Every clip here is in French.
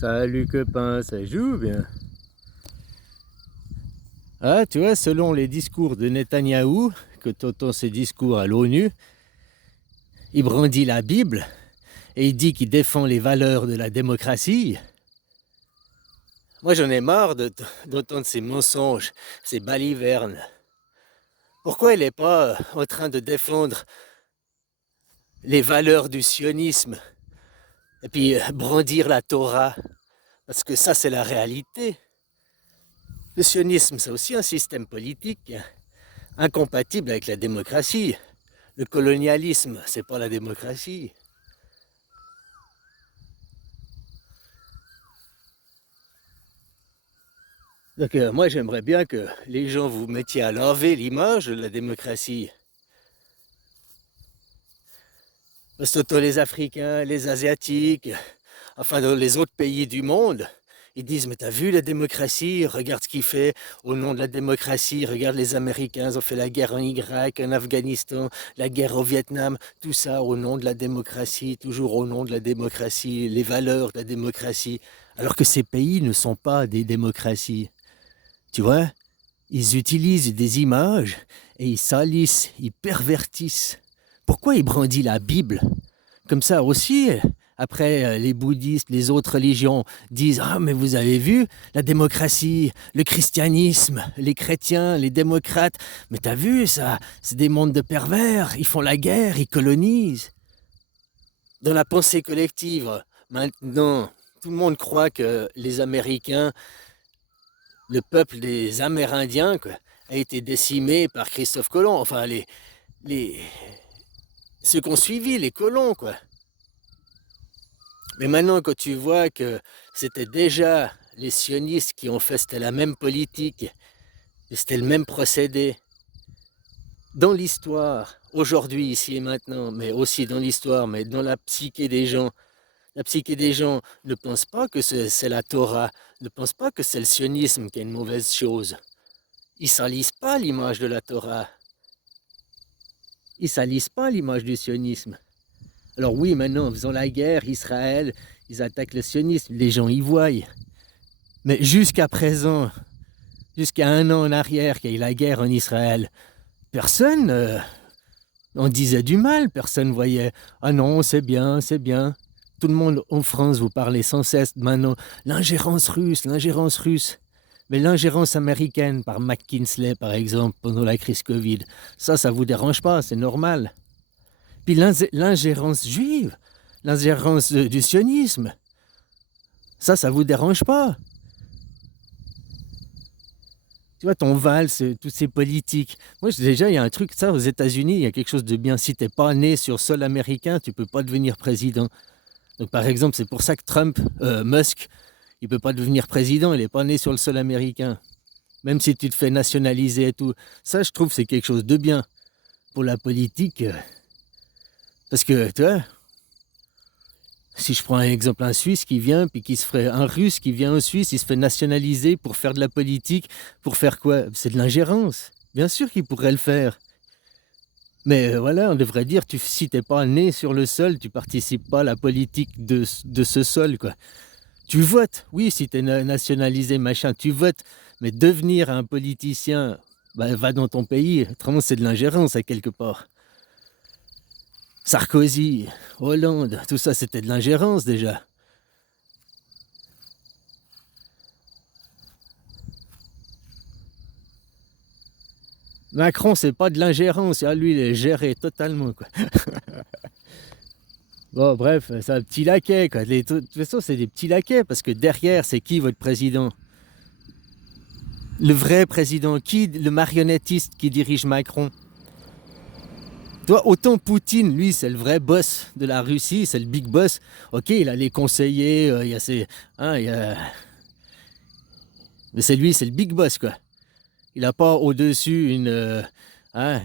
Salut copain, ça joue bien. Ah, tu vois, selon les discours de Netanyahou, que t'entends ses discours à l'ONU, il brandit la Bible et il dit qu'il défend les valeurs de la démocratie. Moi, j'en ai marre d'entendre ces mensonges, ces balivernes. Pourquoi il n'est pas en train de défendre les valeurs du sionisme et puis brandir la Torah? Parce que ça, c'est la réalité. Le sionisme, c'est aussi un système politique incompatible avec la démocratie. Le colonialisme, c'est pas la démocratie. Donc moi, j'aimerais bien que les gens vous mettiez à l'envers l'image de la démocratie. Parce que les Africains, les Asiatiques, enfin dans les autres pays du monde, ils disent, mais t'as vu la démocratie, regarde ce qu'ils font au nom de la démocratie, regarde les Américains, ils ont fait la guerre en Irak, en Afghanistan, la guerre au Vietnam, tout ça au nom de la démocratie, toujours au nom de la démocratie, les valeurs de la démocratie, alors que ces pays ne sont pas des démocraties. Tu vois, ils utilisent des images et ils salissent, ils pervertissent. Pourquoi ils brandissent la Bible? Comme ça aussi, après, les bouddhistes, les autres religions disent « Ah, mais vous avez vu, la démocratie, le christianisme, les chrétiens, les démocrates, mais t'as vu ça, c'est des mondes de pervers, ils font la guerre, ils colonisent. » Dans la pensée collective, maintenant, tout le monde croit que les Américains, le peuple des Amérindiens, quoi, a été décimé par Christophe Colomb, enfin ceux qui ont suivi, les colons, quoi. Mais maintenant, quand tu vois que c'était déjà les sionistes qui ont fait, c'était la même politique, c'était le même procédé, dans l'histoire, aujourd'hui, ici et maintenant, mais aussi dans l'histoire, mais dans la psyché des gens ne pense pas que c'est la Torah, ne pense pas que c'est le sionisme qui est une mauvaise chose. Ils salissent pas l'image de la Torah. Ils salissent pas l'image du sionisme. Alors oui, maintenant, en faisant la guerre, Israël, ils attaquent le sionisme, les gens y voient. Mais jusqu'à présent, jusqu'à un an en arrière qu'il y a eu la guerre en Israël, personne en disait du mal, personne voyait « Ah non, c'est bien, c'est bien ». Tout le monde en France, vous parlez sans cesse maintenant « l'ingérence russe ». Mais l'ingérence américaine par McKinsey, par exemple, pendant la crise Covid, ça vous dérange pas, c'est normal. Puis l'ingérence juive, l'ingérence du sionisme, ça vous dérange pas. Tu vois, ton Valls, toutes ces politiques. Moi, déjà, il y a un truc, ça, aux États-Unis, il y a quelque chose de bien. Si tu n'es pas né sur sol américain, tu ne peux pas devenir président. Donc, par exemple, c'est pour ça que Musk, il ne peut pas devenir président, il n'est pas né sur le sol américain. Même si tu te fais nationaliser et tout. Ça, je trouve, c'est quelque chose de bien pour la politique. Parce que, tu vois, si je prends un exemple, un Suisse qui vient, puis un Russe qui vient en Suisse, il se fait nationaliser pour faire de la politique, pour faire quoi? C'est de l'ingérence. Bien sûr qu'il pourrait le faire. Mais voilà, on devrait dire, si t'es pas né sur le sol, tu participes pas à la politique de ce sol, quoi. Tu votes, oui, si t'es nationalisé, machin, tu votes. Mais devenir un politicien, bah, va dans ton pays, autrement c'est de l'ingérence à quelque part. Sarkozy, Hollande, tout ça c'était de l'ingérence déjà. Macron, c'est pas de l'ingérence, lui il est géré totalement, quoi. Bon, bref, c'est un petit laquais, quoi. De toute façon, c'est des petits laquais, parce que derrière, c'est qui votre président? Le vrai président, qui? Le marionnettiste qui dirige Macron? Toi, autant Poutine, lui, c'est le vrai boss de la Russie, c'est le big boss. Ok, il a les conseillers, il y a ses... Hein, mais c'est lui, c'est le big boss, quoi. Il n'a pas au-dessus hein,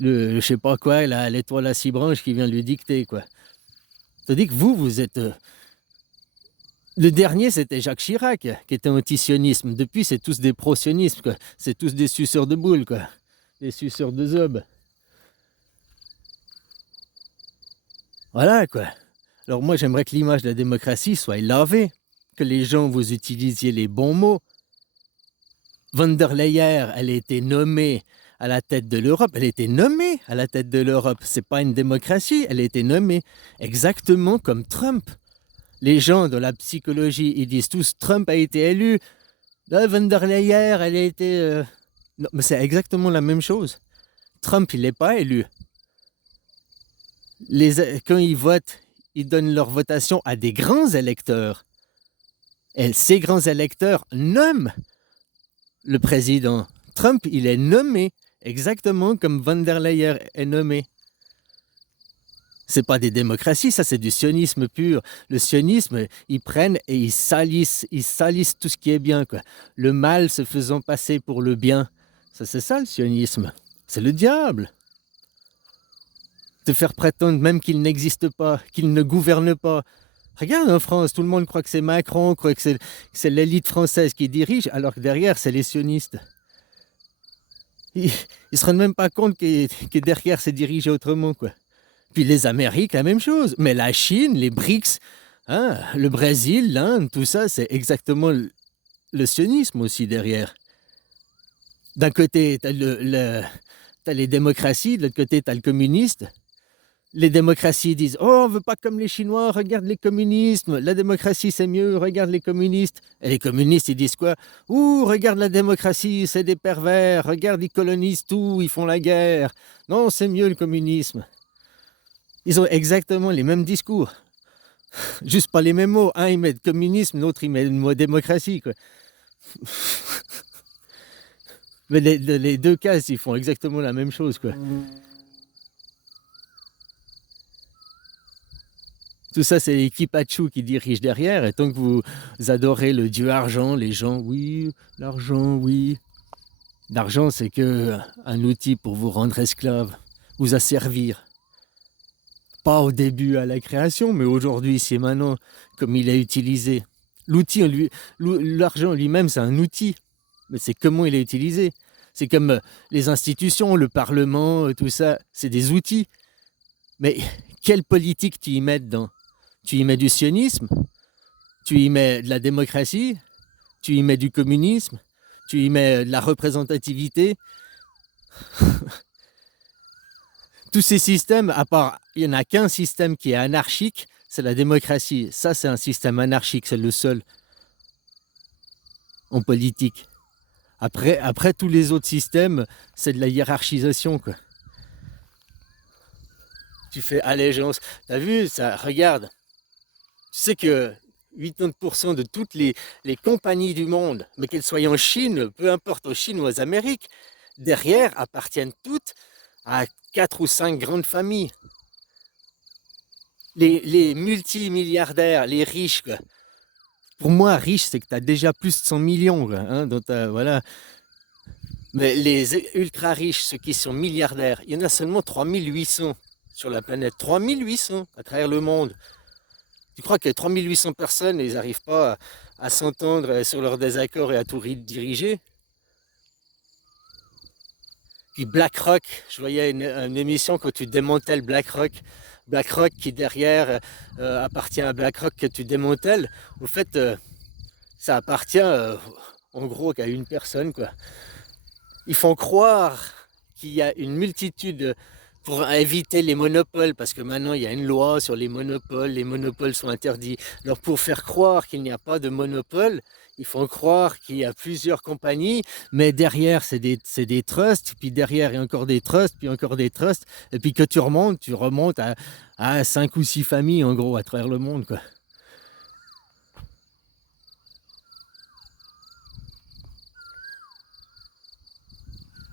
je sais pas quoi, l'étoile à 6 branches qui vient lui dicter, quoi. Tandis que vous êtes... le dernier, c'était Jacques Chirac, qui était anti-sionisme. Depuis, c'est tous des pro-sionismes, quoi. C'est tous des suceurs de boules, quoi. Des suceurs de zob. Voilà, quoi. Alors moi, j'aimerais que l'image de la démocratie soit lavée, que les gens, vous utilisiez les bons mots. Von der Leyen, elle a été nommée à la tête de l'Europe. Elle a été nommée à la tête de l'Europe. C'est pas une démocratie, elle a été nommée. Exactement comme Trump. Les gens dans la psychologie, ils disent tous Trump a été élu. Là, von der Leyen, elle a été... Non, mais c'est exactement la même chose. Trump, il n'est pas élu. Quand ils votent, ils donnent leur votation à des grands électeurs. Et ces grands électeurs nomment le président. Trump, il est nommé exactement comme von der Leyen est nommé. C'est pas des démocraties, ça c'est du sionisme pur. Le sionisme, ils prennent et ils salissent tout ce qui est bien, quoi. Le mal se faisant passer pour le bien. Ça, c'est ça le sionisme. C'est le diable. Te faire prétendre même qu'il n'existe pas, qu'il ne gouverne pas. Regarde en France, tout le monde croit que c'est Macron, croit que c'est l'élite française qui dirige, alors que derrière, c'est les sionistes. Ils ne se rendent même pas compte que derrière, c'est dirigé autrement, quoi. Puis les Amériques, la même chose. Mais la Chine, les BRICS, hein, le Brésil, l'Inde, tout ça, c'est exactement le sionisme aussi derrière. D'un côté, tu as les démocraties, de l'autre côté, tu as le communiste. Les démocraties disent « Oh, on veut pas comme les Chinois, regarde les communistes, la démocratie c'est mieux, regarde les communistes. » Et les communistes, ils disent quoi? « Ouh, regarde la démocratie, c'est des pervers, regarde, ils colonisent tout, ils font la guerre. Non, c'est mieux le communisme. » Ils ont exactement les mêmes discours. Juste pas les mêmes mots. Un, il met communisme, l'autre, il met le mot démocratie, quoi. Mais les deux cas, ils font exactement la même chose, quoi. Tout ça, c'est l'équipe Achou qui dirige derrière. Et tant que vous adorez le dieu argent, les gens, oui, l'argent, oui. L'argent, c'est que un outil pour vous rendre esclave, vous asservir. Pas au début à la création, mais aujourd'hui, c'est maintenant, comme il est utilisé. L'outil, l'argent lui-même, c'est un outil. Mais c'est comment il est utilisé. C'est comme les institutions, le Parlement, tout ça, c'est des outils. Mais quelle politique tu y mets dedans? Tu y mets du sionisme, tu y mets de la démocratie, tu y mets du communisme, tu y mets de la représentativité. Tous ces systèmes, à part, il n'y en a qu'un système qui est anarchique, c'est la démocratie. Ça, c'est un système anarchique, c'est le seul en politique. Après tous les autres systèmes, c'est de la hiérarchisation, quoi. Tu fais allégeance. T'as vu, ça, regarde. Tu sais que 80% de toutes les compagnies du monde, mais qu'elles soient en Chine, peu importe aux Chine ou aux Amériques, derrière appartiennent toutes à 4 ou 5 grandes familles. Les multimilliardaires, les riches, quoi. Pour moi, riche, c'est que tu as déjà plus de 100 millions, quoi, hein, voilà. Mais les ultra riches, ceux qui sont milliardaires, il y en a seulement 3800 sur la planète. 3800 à travers le monde. Tu crois que 3800 personnes, ils n'arrivent pas à s'entendre sur leurs désaccords et à tout diriger? Puis BlackRock, je voyais une émission quand tu démantèles BlackRock. BlackRock qui derrière appartient à BlackRock que tu démantèles. Au fait, ça appartient en gros qu'à une personne, quoi. Ils font croire qu'il y a une multitude pour éviter les monopoles, parce que maintenant il y a une loi sur les monopoles sont interdits. Alors pour faire croire qu'il n'y a pas de monopole, ils font croire qu'il y a plusieurs compagnies, mais derrière c'est des trusts, puis derrière il y a encore des trusts, puis encore des trusts, et puis que tu remontes à 5 ou 6 familles en gros à travers le monde, quoi.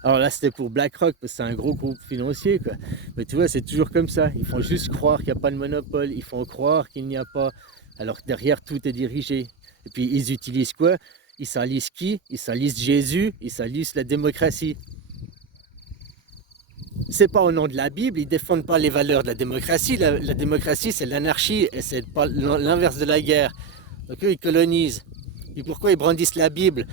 Alors là, c'était pour BlackRock, parce que c'est un gros groupe financier, quoi. Mais tu vois, c'est toujours comme ça. Ils font juste croire qu'il n'y a pas de monopole. Ils font croire qu'il n'y a pas... Alors que derrière, tout est dirigé. Et puis, ils utilisent quoi? Ils salissent qui? Ils salissent Jésus. Ils salissent la démocratie. C'est pas au nom de la Bible. Ils défendent pas les valeurs de la démocratie. La démocratie, c'est l'anarchie. Et c'est pas l'inverse de la guerre. Donc eux, ils colonisent. Et pourquoi ils brandissent la Bible?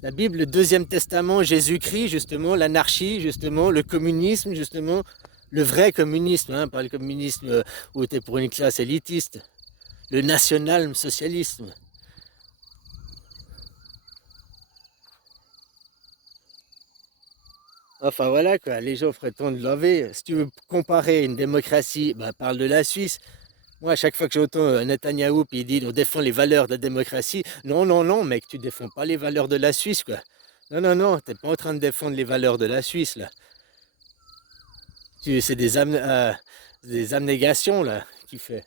La Bible, le Deuxième Testament, Jésus-Christ, justement, l'anarchie, justement, le communisme, justement, Le vrai communisme, hein, pas le communisme où tu es pour une classe élitiste. Le national-socialisme. Enfin voilà quoi, les gens feraient temps de laver. Si tu veux comparer une démocratie, bah, parle de la Suisse. Moi, à chaque fois que j'entends Netanyahou, puis il dit on défend les valeurs de la démocratie. Non, non, non, mec, tu défends pas les valeurs de la Suisse, quoi. Non, non, non, t'es pas en train de défendre les valeurs de la Suisse, là. C'est des abnégations, là, qu'il fait.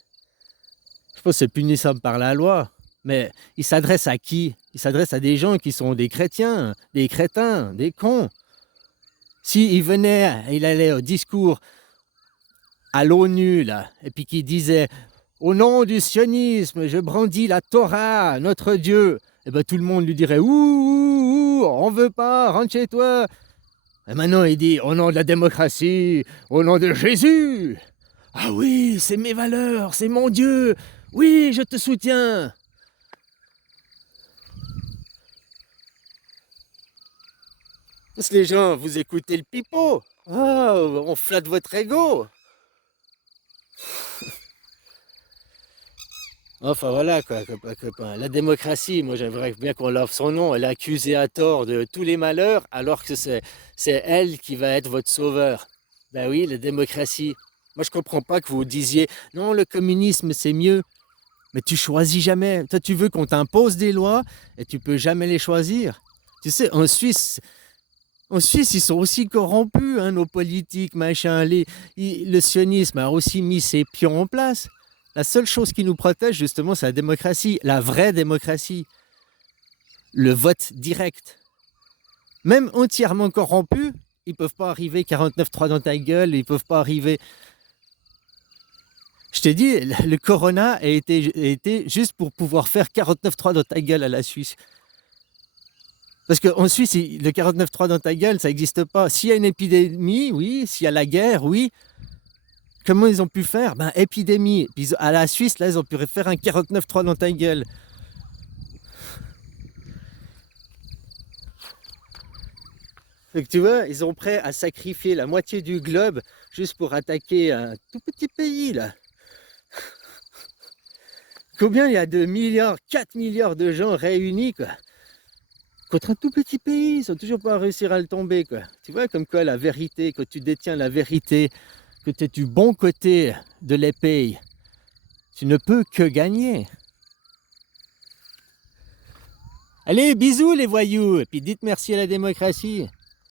Je pense que c'est punissable par la loi. Mais il s'adresse à qui? Il s'adresse à des gens qui sont des chrétiens, des crétins, des cons. S'il venait, il allait au discours à l'ONU, là, et puis qui disait au nom du sionisme, je brandis la Torah, notre Dieu, et ben tout le monde lui dirait ouh, on veut pas, rentre chez toi. Et maintenant il dit au nom de la démocratie, au nom de Jésus. Ah oui, c'est mes valeurs, c'est mon Dieu. Oui, je te soutiens. Parce que les gens, vous écoutez le pipeau. Oh, on flatte votre ego. Enfin voilà quoi, copain. La démocratie, moi j'aimerais bien qu'on lave son nom. Elle est accusée à tort de tous les malheurs, alors que c'est elle qui va être votre sauveur. Ben oui, la démocratie. Moi je comprends pas que vous disiez non, le communisme c'est mieux. Mais tu choisis jamais. Toi tu veux qu'on t'impose des lois et tu peux jamais les choisir. Tu sais, en Suisse, ils sont aussi corrompus, hein, nos politiques, machin. Le sionisme a aussi mis ses pions en place. La seule chose qui nous protège, justement, c'est la démocratie, la vraie démocratie, le vote direct. Même entièrement corrompus, ils ne peuvent pas arriver 49-3 dans ta gueule, ils ne peuvent pas arriver. Je t'ai dit, le corona a été juste pour pouvoir faire 49-3 dans ta gueule à la Suisse. Parce qu'en Suisse, le 49-3 dans ta gueule, ça n'existe pas. S'il y a une épidémie, oui. S'il y a la guerre, oui. Comment ils ont pu faire? Ben, épidémie. Puis à la Suisse, là, ils ont pu faire un 49-3 dans ta gueule. Donc tu vois, ils sont prêts à sacrifier la moitié du globe juste pour attaquer un tout petit pays, là. Combien il y a de milliards, 4 milliards de gens réunis, quoi, contre un tout petit pays, ils sont toujours pas réussir à le tomber, quoi. Tu vois, comme quoi la vérité, quand tu détiens la vérité, que tu es du bon côté de l'épée, tu ne peux que gagner. Allez, bisous les voyous, et puis dites merci à la démocratie.